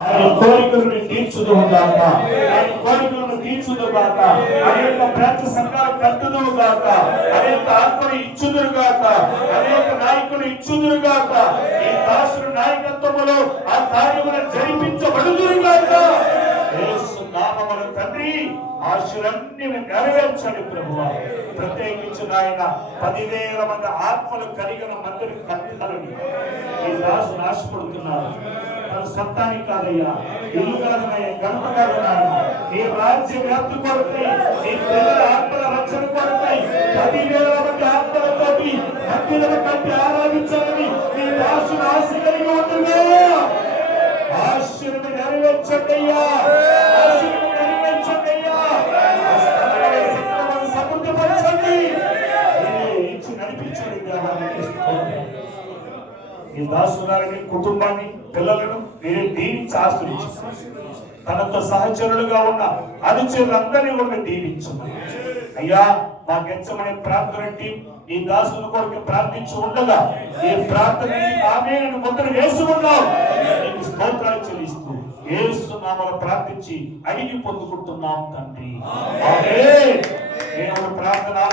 ఆయన కోరికలను తీర్చుదుగాక, ఆయన కోరికలను తీర్చుదుగాక, అనేక ప్రాంత సంఘాలు కట్టుదుగాక, అనేక ఆత్మలు ఇచ్చుదురుగాక, అనేక నాయకులు ఇచ్చుదురుగాక, ఈ దాసుని నాయకత్వములో ఆ కార్యములను జరిపించబడుదురుగాక. యేసు నామమున తండ్రి ఆశలన్నీ నెరవేర్చండి ప్రభువా. ప్రత్యేకించి ఆయన 10,000 మంది ఆత్మలు కలిగిన మందిని కట్టాలని ఈ దాసుని ఆశపడుతున్నారు. తన సొంతానికి కాదయ్యా, ఇల్లు కాదనయ్యా, గణప కాదన్నాయన, నీ రాజ్య వ్యాప్తి కొరకై, నీ పిల్లల ఆత్మల రక్షణ కొరకై 10,000 మంది ఆత్మలతోటి మందిరము కట్టి ఆరాధించాలని నీ దాసుని ఆశ కలిగి ఉంటుందా? ఆశను నెరవేర్చండి అయ్యా, ఆశను నెరవేర్చండి అయ్యా, సమృద్ధిపరచండి, ఇచ్చి నడిపించండి. ఈ దాసుగారిని, కుటుంబాన్ని, పిల్లలను మీరే దీవించి ఆశ్రయించారు. తనతో సహచరులుగా ఉన్న అనుచరులందరినీ కూడా దీవించమని అయ్యా. మా గెచ్చమనే ప్రార్థన ఈ దాసుల కొరకు ప్రార్థించి ఉండగా ఈ ప్రార్థన ఆమేను ముద్ర వేసి ఉన్నాం. నీకు స్తోత్రాలు చెల్లిస్తూ యేసు నామములో ప్రార్థించి అడిగి పొందుకుంటున్నాం తండ్రి. ఆమేన్. దేవుని ప్రార్థన